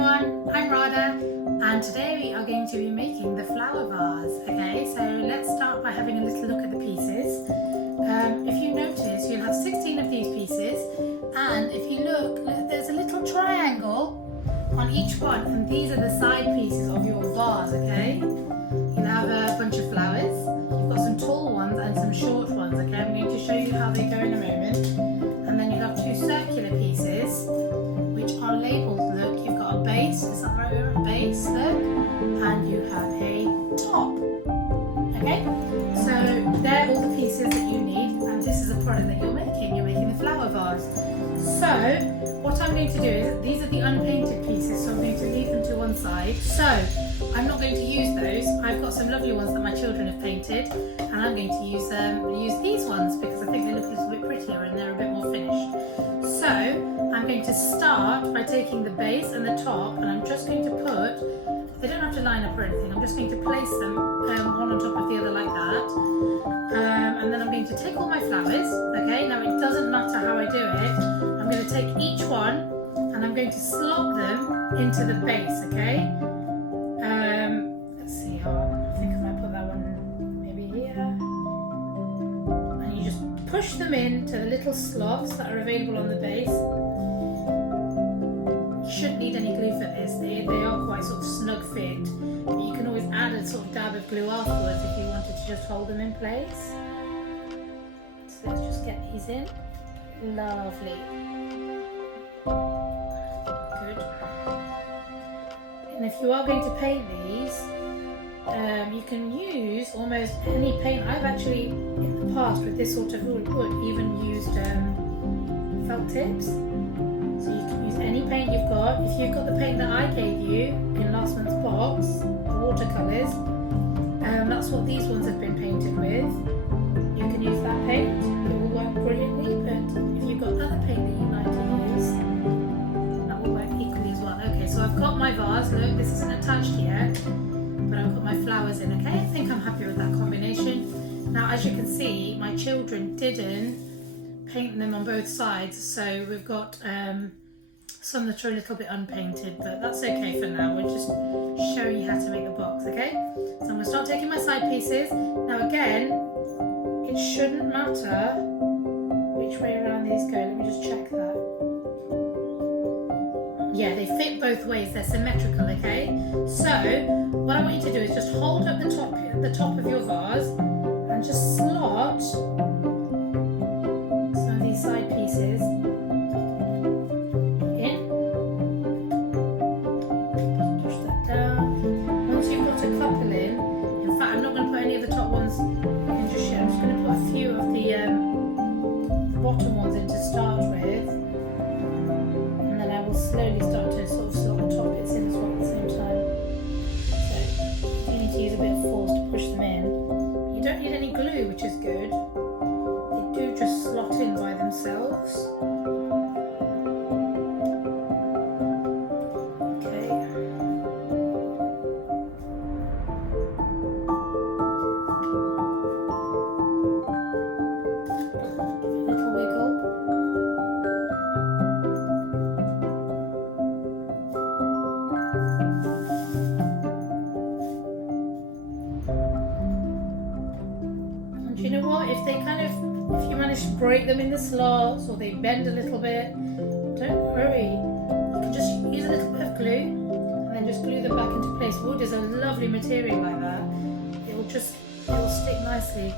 everyone, I'm Radha and today we are going to be making the flower vase. Okay, so let's start by having a little look at the pieces. If you notice, you'll have 16 of these pieces, and if you look, there's a little triangle on each one, and these are the side pieces of your vase. Okay, you'll have a bunch of flowers. You've got some tall ones and some short ones. Okay, I'm going to show you how they go in a moment. And then you'll have two circular pieces which are labelled. Look, you've got a base, is that right? A base, look, and you have a top. Okay, so they're all the pieces that you need, and this is a product that you're making. You're making the flower vase. So what I'm going to do is, these are the unpainted pieces, so I'm going to leave them to one side. So I'm not going to use those. I've got some lovely ones that my children have painted, and I'm going to use these ones because I think they look a little bit prettier and they're a bit more finished. So I'm going to start by taking the base and the top, and I'm just going to put, they don't have to line up or anything, I'm just going to place them one on top of the other like that. And then I'm going to take all my flowers. Okay, now it doesn't matter how I do it. I'm going to take each one and I'm going to slot them into the base. Okay, let's see how, I think I might put that one maybe here. And you just push them into the little slots that are available on the base. You shouldn't need any glue for this. They are quite sort of snug fit. But you can always add a sort of dab of glue afterwards if you wanted to just hold them in place. So let's just get these in. Lovely. Good. And if you are going to paint these, you can use almost any paint. I've actually, in the past, with this sort of wood, even used felt tips. So you can use any paint you've got. If you've got the paint that I gave you in last month's box, watercolours, that's what these ones have been painted with. You can use that paint. It will work brilliantly, but if you've got other paint that you like to use, that will work equally as well. Okay, so I've got my vase. Look, this isn't attached yet, but I've got my flowers in. Okay, I think I'm happy with that combination. Now, as you can see, my children didn't paint them on both sides, so we've got some that are a little bit unpainted, but that's okay for now. We're just showing you how to make the box. Okay, so I'm going to start taking my side pieces. Now again, it shouldn't matter which way around these go. Let me just check that. Yeah, they fit both ways, they're symmetrical. Okay, so what I want you to do is just hold up the top of your vase and just slot some of these side pieces in. Push that down. Once you've got a couple in fact, I'm not going to put any of the top ones in just yet. I'm just going to put a few of the bottom ones in to start with, and then I will slowly start to sort of slot the top bits in as well at the same time. So you need to use a bit of force to push them in. You don't need any glue, which is good. They do just slot in by themselves. You know what, if you manage to break them in the slots or they bend a little bit, don't worry. You can just use a little bit of glue and then just glue them back into place. Wood is a lovely material like that. It will stick nicely.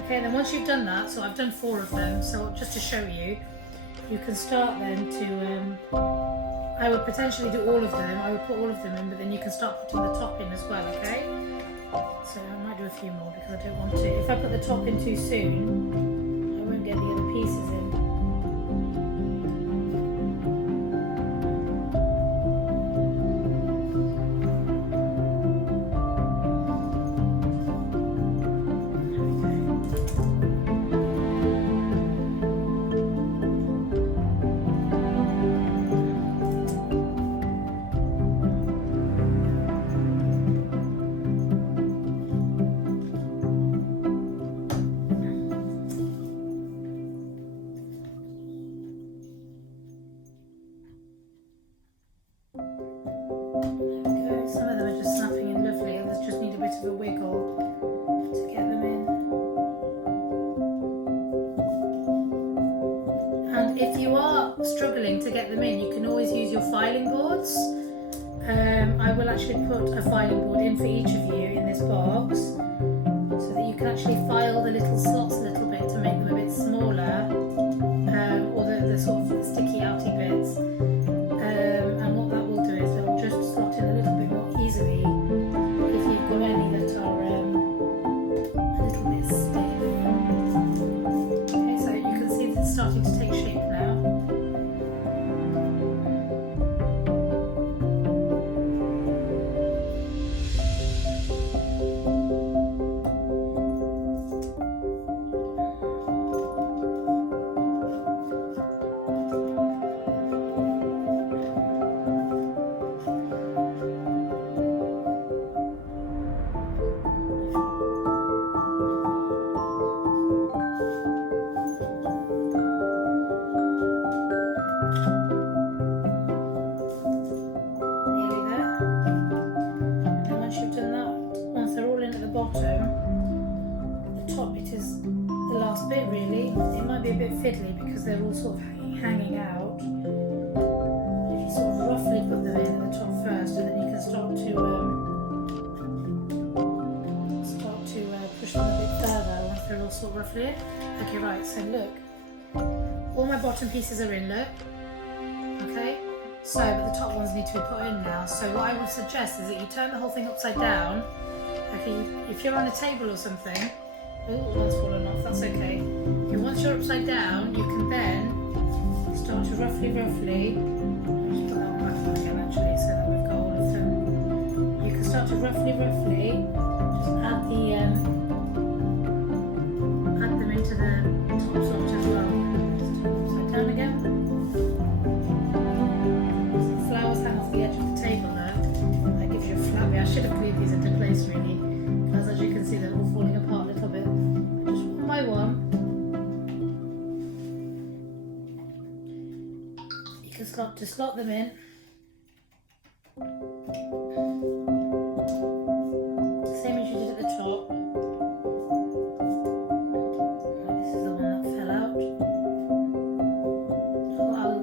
Okay, then once you've done that, so I've done 4 of them, so just to show you, you can start then to, I would potentially do all of them. I would put all of them in, but then you can start putting the top in as well, okay? So I might do a few more because I don't want to. If I put the top in too soon, I won't get the other pieces in. get them in, you can always use your filing boards. I will actually put a filing board in for each of you in this box so that you can actually file the little slots a little bit to make them a bit smaller, or the sort of the sticky outy bits. And what that will do is it will just slot in a little bit more easily if you've got any that are a little bit stiff. Okay, so you can see that it's starting to take shape now. Bit really, it might be a bit fiddly because they're all sort of hanging out. If you sort of roughly put them in at the top first, and then you can start to push them a bit further once they're all sort of roughly in. Okay, right. So look, all my bottom pieces are in. Look, okay. So, but the top ones need to be put in now. So what I would suggest is that you turn the whole thing upside down. Okay, if you're on a table or something. Oh, that's fallen off, that's okay. Okay, once you're upside down, you can then start to roughly, I'll just put that one back on again actually, so that we've got all of them. You can start to roughly, just add them into the top slot as well. Just turn upside down again. Some flowers hang off the edge of the table there. That gives you a flat bit. I should have glued these into place really, because as you can see they're all falling apart a little bit. Just one by one. You can start to slot them in. Same as you did at the top. This is the one that fell out. What I'll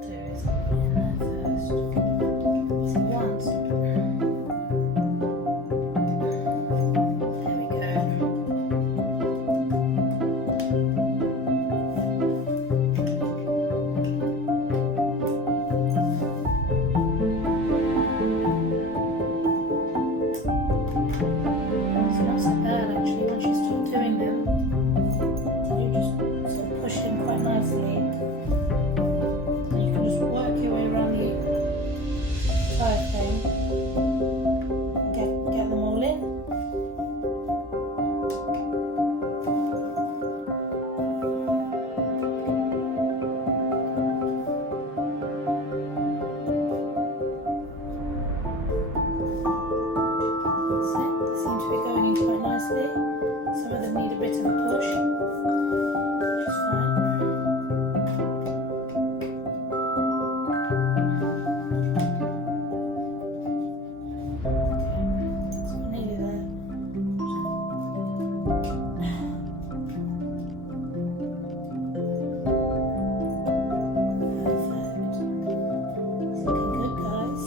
do is put it in there first. So once. Some of them need a bit of a push, which is fine. Okay, so we're nearly there. Perfect. It's looking good, guys.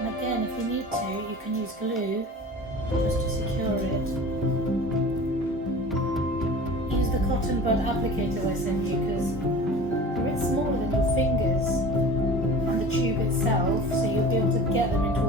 And again, if you need to, you can use glue just to secure it. Use the cotton bud applicator I sent you because they're a bit smaller than your fingers and the tube itself, so you'll be able to get them into